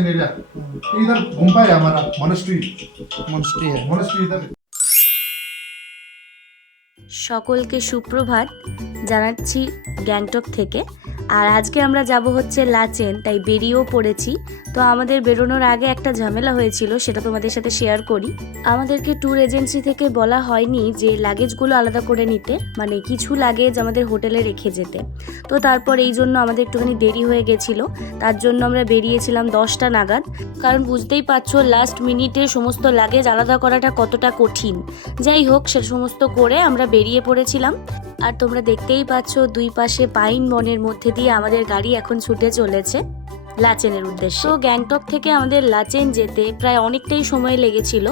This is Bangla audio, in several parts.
ಮಾಡ್ತೀನಿ ಇಲ್ಲ. ಇದರ ಗುಂಪ ಯಾಮರ ಮನಸ್ಟ್ರಿ ಮನಸ್ಟ್ರಿ ಮನಸ್ಟ್ರಿ সকলকে সুপ্রভাত জানাচ্ছি গ্যাংটক থেকে। আর আজকে আমরা যাব হচ্ছে লাচেন, তাই বেরিয়েও পড়েছি। তো আমাদের বেরোনোর আগে একটা ঝামেলা হয়েছিল, সেটা তোমাদের সাথে শেয়ার করি। আমাদেরকে ট্যুর এজেন্সি থেকে বলা হয়নি যে লাগেজগুলো আলাদা করে নিতে মানে কিছু লাগেজ আমাদের হোটেলে রেখে যেতে। তো তারপর এই জন্য আমাদের একটুখানি দেরি হয়ে গেছিল, তার জন্য আমরা বেরিয়েছিলাম দশটা নাগাদ। কারণ বুঝতেই পারছ লাস্ট মিনিটে সমস্ত লাগেজ আলাদা করাটা কতটা কঠিন। যাই হোক, সে সমস্ত করে আমরা বেরিয়ে পড়েছিলাম। আর তোমরা দেখতেই পাচ্ছ দুই পাশে পাইন বনের মধ্যে দিয়ে আমাদের গাড়ি এখন ছুটে চলেছে লাচেনের উদ্দেশ্যে। তো গ্যাংটক থেকে আমাদের লাচেন যেতে প্রায় অনেকটাই সময় লেগেছিল।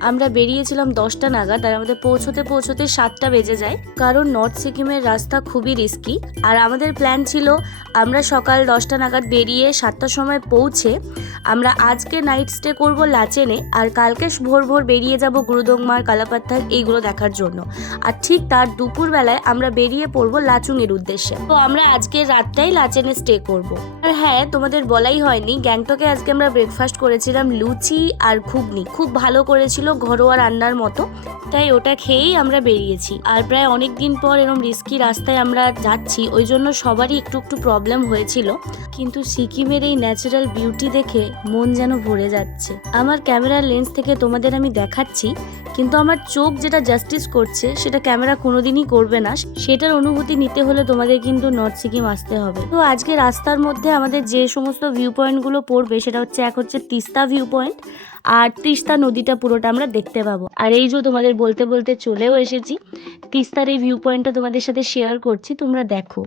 আমরা বেরিয়েছিলাম দশটা নাগাদ আর আমাদের পৌঁছতে পৌঁছতে সাতটা বেজে যায়। কারণ নর্থ সিকিমের রাস্তা খুবই রিস্কি আর আমাদের প্ল্যান ছিল, আমরা সকাল দশটা নাগাদ বেরিয়ে সাতটার সময় পৌঁছে আমরা আজকে নাইট স্টে করব লাচেনে আর কালকে ভোর ভোর বেরিয়ে যাব গুরুদংমার কালাপাত্থার এইগুলো দেখার জন্য। আর ঠিক তার দুপুর বেলায় আমরা বেরিয়ে পড়ব লাচুংয়ের উদ্দেশ্যে। তো আমরা আজকে রাতটাই লাচেনে স্টে করব। আর হ্যাঁ তোমাদের বলাই হয়নি, গ্যাংটকে আজকে আমরা ব্রেকফাস্ট করেছিলাম লুচি আর ঘুগনি। খুব ভালো করেছিল ঘরোয়া রান্নার মতো, তাই ওটা খেয়েই আমরা বেরিয়েছি। আর প্রায় অনেক দিন পর এরকম রিস্কি রাস্তায় আমরা যাচ্ছি, ওই জন্য সবারই একটু একটু প্রবলেম হয়েছিল। কিন্তু সিকিমের এই ন্যাচারাল বিউটি দেখে মন যেন ভরে যাচ্ছে। আমার ক্যামেরার লেন্স থেকে তোমাদের আমি দেখাচ্ছি, কিন্তু আমার চোখ যেটা জাস্টিস করছে, সেটা ক্যামেরা কোনোদিনই করবে না। সেটার অনুভূতি নিতে হলে তোমাদের কিন্তু নর্থ সিকিম আসতে হবে। তো আজকে রাস্তার মধ্যে আমাদের যে সমস্ত ভিউ পয়েন্টগুলো পড়বে, সেটা হচ্ছে, এক হচ্ছে তিস্তা ভিউ পয়েন্ট আর তিস্তা নদীটা পুরোটা আমরা দেখতে পাবো। আর এই যে তোমাদের বলতে বলতে চলেও এসেছি, তিস্তার এই ভিউ পয়েন্টটা তোমাদের সাথে শেয়ার করছি, তোমরা দেখো।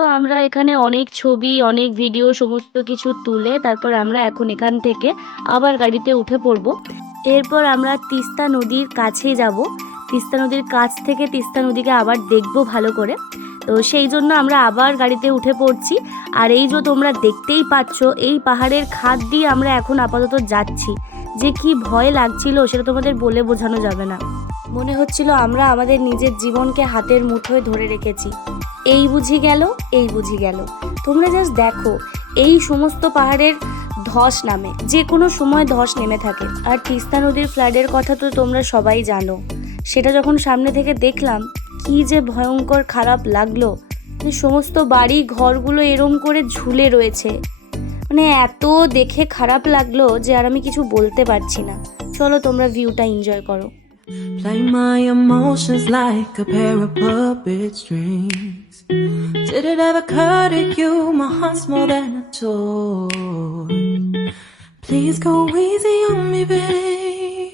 তো আমরা এখানে অনেক ছবি, অনেক ভিডিও সমস্ত কিছু তুলে তারপর আমরা এখন এখান থেকে আবার গাড়িতে উঠে পড়ব। এরপর আমরা তিস্তা নদীর কাছে যাব। তিস্তা নদীর কাছ থেকে তিস্তা নদীকে আবার দেখব ভালো করে। তো সেই জন্য আমরা আবার গাড়িতে উঠে পড়ছি। আর এই যে তোমরা দেখতেই পাচ্ছ, এই পাহাড়ের খাদ দিয়ে আমরা এখন আপাতত যাচ্ছি। যে কি ভয় লাগছিল সেটা তোমাদের বলে বোঝানো যাবে না। মনে হচ্ছিল আমরা আমাদের নিজের জীবনকে হাতের মুঠোয় ধরে রেখেছি। এই বুঝি গেল, এই বুঝি গেল। তোমরা জাস্ট দেখো, এই সমস্ত পাহাড়ের ধস নামে যে কোনো সময় ধস নেমে থাকে। আর তিস্তা নদীর ফ্লাডের কথা তো তোমরা সবাই জানো। সেটা যখন সামনে থেকে দেখলাম, কি যে ভয়ঙ্কর খারাপ লাগল। সমস্ত বাড়ি ঘরগুলো এরম করে ঝুলে রয়েছে। মানে এত দেখে খারাপ লাগল যে আর আমি কিছু বলতে পারছি না। চলো তোমরা ভিউটা এনজয় করো। Play my emotions like a pair of puppet strings. Did it ever occur to you my heart's more than a toy? Please go easy on me, babe.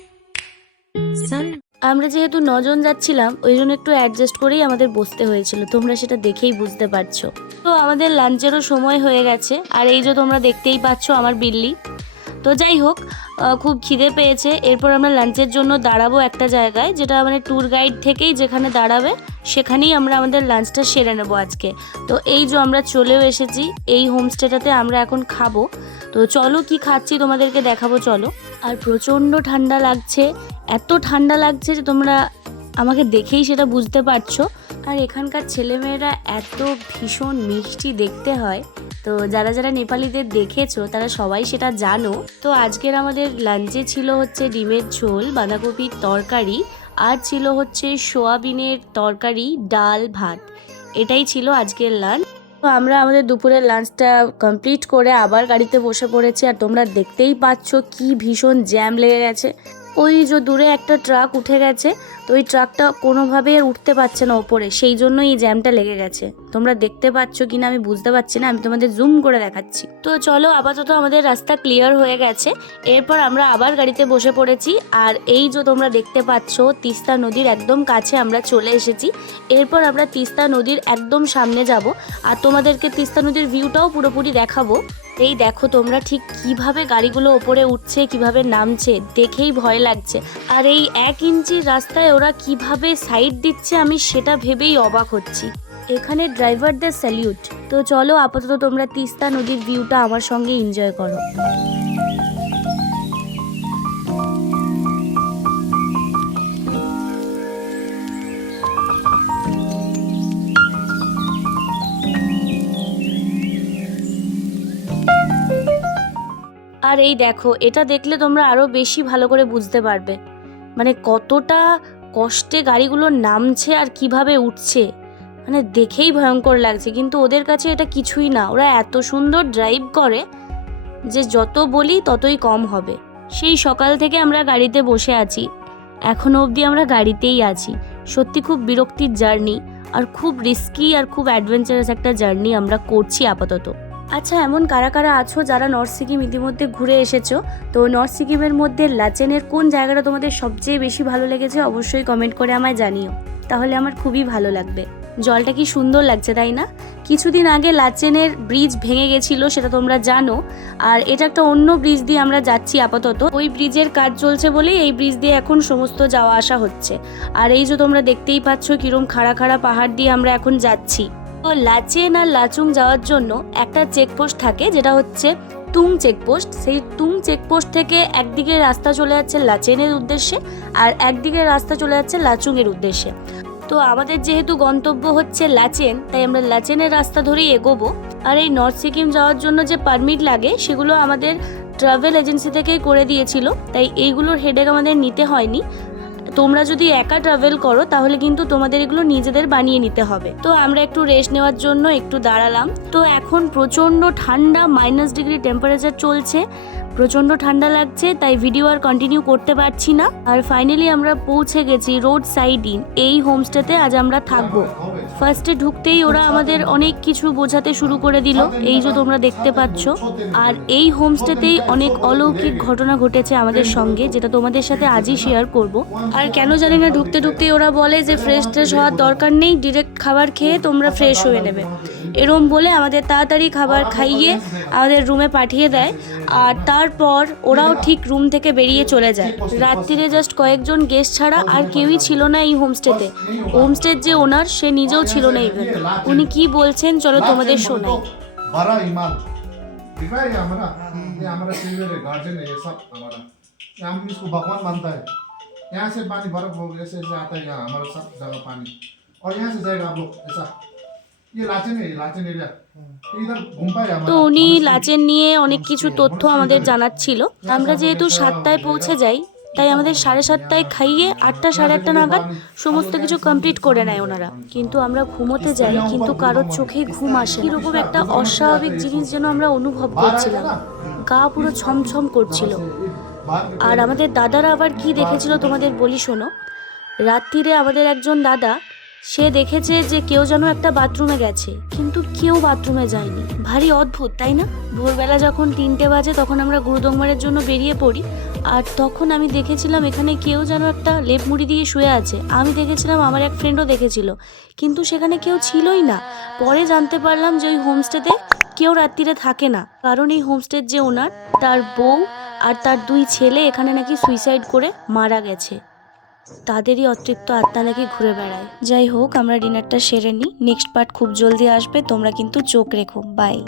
Send আমরা যেহেতু নজন যাচ্ছিলাম ওই জন্য একটু অ্যাডজাস্ট করেই আমাদের বসতে হয়েছিল তোমরা সেটা দেখেই বুঝতে পারছ তো আমাদের লাঞ্চেরও সময় হয়ে গেছে আর এই যে তোমরা দেখতেই পাচ্ছ আমার বিল্লি তো যাই হোক খুব খিদে পেয়েছে। এরপর আমরা লাঞ্চের জন্য দাঁড়াবো একটা জায়গায়, যেটা মানে ট্যুর গাইড থেকেই যেখানে দাঁড়াবে, সেখানেই আমরা আমাদের লাঞ্চটা সেরে নেব আজকে। তো এই যে আমরা চলেও এসেছি, এই হোমস্টেটাতে আমরা এখন খাব। তো চলো কি খাচ্ছি তোমাদেরকে দেখাবো, চলো। আর প্রচণ্ড ঠান্ডা লাগছে, এত ঠান্ডা লাগছে যে তোমরা আমাকে দেখেই সেটা বুঝতে পারছ। আর এখানকার ছেলেমেয়েরা এত ভীষণ মিষ্টি দেখতে হয়। তো যারা যারা নেপালিদের দেখেছ, তারা সবাই সেটা জানো। তো আজকের আমাদের লাঞ্চে ছিল হচ্ছে ডিমের ঝোল, বাঁধাকপির তরকারি, আর ছিল হচ্ছে সোয়াবিনের তরকারি, ডাল, ভাত। এটাই ছিল আজকের লাঞ্চ। তো আমরা আমাদের দুপুরের লাঞ্চটা কমপ্লিট করে আবার গাড়িতে বসে পড়েছি, আর তোমরা দেখতেই পাচ্ছ কি ভীষণ জ্যাম লেগে গেছে। ওই যে দূরে একটা ট্রাক উঠে গেছে, তো ওই ট্রাকটা কোনোভাবে উঠতে পারছে না ওপরে, সেই জন্য এই জ্যামটা লেগে গেছে। তোমরা দেখতে পাচ্ছ কিনা আমি বুঝতে পারছি না, আমি তোমাদের জুম করে দেখাচ্ছি। তো চলো, আপাতত আমাদের রাস্তা ক্লিয়ার হয়ে গেছে। এরপর আমরা আবার গাড়িতে বসে পড়েছি, আর এই যে তোমরা দেখতে পাচ্ছ, তিস্তা নদীর একদম কাছে আমরা চলে এসেছি। এরপর আমরা তিস্তা নদীর একদম সামনে যাব, আর তোমাদেরকে তিস্তা নদীর ভিউটাও পুরোপুরি দেখাবো। এই দেখো তোমরা ঠিক কীভাবে গাড়িগুলো ওপরে উঠছে, কীভাবে নামছে, দেখেই ভয় লাগছে। আর এই এক ইঞ্চির রাস্তায় ওরা কীভাবে সাইড দিচ্ছে আমি সেটা ভেবেই অবাক হচ্ছি। এখানে ড্রাইভারদের স্যালিউট তো চলো, আপাতত তোমরা তিস্তা নদীর ভিউটা আমার সঙ্গে এনজয় করো। আর এই দেখো, এটা দেখলে তোমরা আরও বেশি ভালো করে বুঝতে পারবে। মানে কতটা কষ্টে গাড়িগুলো নামছে আর কীভাবে উঠছে। মানে দেখেই ভয়ঙ্কর লাগছে, কিন্তু ওদের কাছে এটা কিছুই না। ওরা এত সুন্দর ড্রাইভ করে যে যত বলি ততই কম হবে। সেই সকাল থেকে আমরা গাড়িতে বসে আছি। এখনও অবধি আমরা গাড়িতেই আছি। সত্যি খুব বিরক্তির জার্নি আর খুব রিস্কি আর খুব অ্যাডভেঞ্চারাস একটা জার্নি আমরা করছি আপাতত। আচ্ছা এমন কারা কারা আছো যারা নর্থ সিকিম ইতিমধ্যে ঘুরে এসেছ? তো নর্থ সিকিমের মধ্যে লাচেনের কোন জায়গাটা তোমাদের সবচেয়ে বেশি ভালো লেগেছে অবশ্যই কমেন্ট করে আমায় জানিও। তাহলে আমার খুবই ভালো লাগবে। জলটা কি সুন্দর লাগছে, তাই না? কিছুদিন আগে লাচেনের ব্রিজ ভেঙে গেছিল, সেটা তোমরা জানো। আর এটা একটা অন্য ব্রিজ দিয়ে আমরা যাচ্ছি আপাতত। ওই ব্রিজের কাজ চলছে বলেই এই ব্রিজ দিয়ে এখন সমস্ত যাওয়া আসা হচ্ছে। আর এই যে তোমরা দেখতেই পাচ্ছ কিরম খাড়া খাড়া পাহাড় দিয়ে আমরা এখন যাচ্ছি। তো লাচেন আর লাচুং যাওয়ার জন্য একটা চেকপোস্ট থাকে, যেটা হচ্ছে তুং চেকপোস্ট সেই তুং চেকপোস্ট থেকে একদিকে রাস্তা চলে যাচ্ছে লাচেনের উদ্দেশ্যে, আর একদিকে রাস্তা চলে যাচ্ছে লাচুংয়ের উদ্দেশ্যে। তো আমাদের যেহেতু গন্তব্য হচ্ছে লাচেন, তাই আমরা লাচেনের রাস্তা ধরেই এগোবো। আর এই নর্থ সিকিম যাওয়ার জন্য যে পারমিট লাগে, সেগুলো আমাদের ট্রাভেল এজেন্সি থেকেই করে দিয়েছিল। তাই এইগুলোর হেডেক আমাদের নিতে হয়নি। তোমরা যদি একা ট্রাভেল করো, তাহলে কিন্তু তোমাদের এগুলো নিজেদের বানিয়ে নিতে হবে। তো আমরা একটু রেস্ট নেওয়ার জন্য একটু দাঁড়ালাম। তো এখন প্রচণ্ড ঠান্ডা মাইনাস ডিগ্রি টেম্পারেচার চলছে। প্রচণ্ড ঠান্ডা লাগছে, তাই ভিডিও আর কন্টিনিউ করতে পারছি না। আর ফাইনালি আমরা পৌঁছে গেছি রোড সাইড ইন এই হোমস্টেতে আজ আমরা থাকব। ফার্স্টে ঢুকতেই ওরা আমাদের অনেক কিছু বোঝাতে শুরু করে দিল, এই যে তোমরা দেখতে পাচ্ছ। আর এই হোমস্টেতেই অনেক অলৌকিক ঘটনা ঘটেছে আমাদের সঙ্গে, যেটা তোমাদের সাথে আজই শেয়ার করব। আর কেন জানি না, ঢুকতে ঢুকতেই ওরা বলে যে ফ্রেশ ট্রেশ হওয়ার দরকার নেই ডিরেক্ট খাবার খেয়ে তোমরা ফ্রেশ হয়ে নেবে। এরম বলে আমাদের তাড়াতাড়ি খাবার খাইয়ে আমাদের রুমে পাঠিয়ে দেয় আর তারপর ওরাও ঠিক রুম থেকে বেরিয়ে চলে যায় রাত্রিরে জাস্ট কয়েকজন গেস্ট ছাড়া আর কেউই ছিল না এই হোমস্টেতে হোমস্টের যে ওনার সে নিজেও ছিল না ইভেন উনি কি বলছেন চলো তোমাদের শোনাই बड़ा हिमाल दिख रहा है ये हमारा ये हमारा सिल्वर है गार्डन है ये सब हमारा यहाँ हम इसको भगवान मानता है यहाँ से पानी बर्फ हो ऐसे ऐसे आता है यहाँ हमारा सब जगह पानी और यहाँ से जाएगा आप लोग ऐसा তো উনি লাচেন নিয়ে অনেক কিছু তথ্য আমাদের জানাচ্ছিল। আমরা যেহেতু সাতটায় পৌঁছে যাই, তাই আমাদের সাড়ে সাতটায় খাইয়ে আটটা, সাড়ে আটটা নাগাদ সমস্ত কিছু কমপ্লিট করে নেয় ওনারা। কিন্তু আমরা ঘুমোতে যাই, কিন্তু কারোর চোখে ঘুম আসে এরকম একটা অস্বাভাবিক জিনিস যেন আমরা অনুভব করছিলাম। গা পুরো ছমছম করছিল। আর আমাদের দাদারা আবার কি দেখেছিল তোমাদের বলি শোনো? রাত্রিরে আমাদের একজন দাদা সে দেখেছে যে কেউ যেন একটা বাথরুমে গেছে, কিন্তু কেউ বাথরুমে যায়নি। ভারী অদ্ভুত, তাই না? ভোরবেলা যখন তিনটে বাজে তখন আমরা গুরুদংমারের জন্য বেরিয়ে পড়ি, আর তখন আমি দেখেছিলাম এখানে কেউ যেন একটা লেপ মুড়ি দিয়ে শুয়ে আছে। আমি দেখেছিলাম, আমার এক ফ্রেন্ডও দেখেছিল, কিন্তু সেখানে কেউ ছিলই না। পরে জানতে পারলাম যে ওই হোমস্টেতে কেউ রাত্রিরে থাকে না, কারণ এই হোমস্টের যে ওনার, তার বউ আর তার দুই ছেলে এখানে নাকি সুইসাইড করে মারা গেছে। তাদেরই অতৃপ্ত আত্মা নাকি ঘুরে বেড়ায়। যাই হোক, আমরা ডিনারটা সেরে নিই। নেক্সট পার্ট খুব জলদি আসবে, তোমরা কিন্তু চোখ রেখো। বাই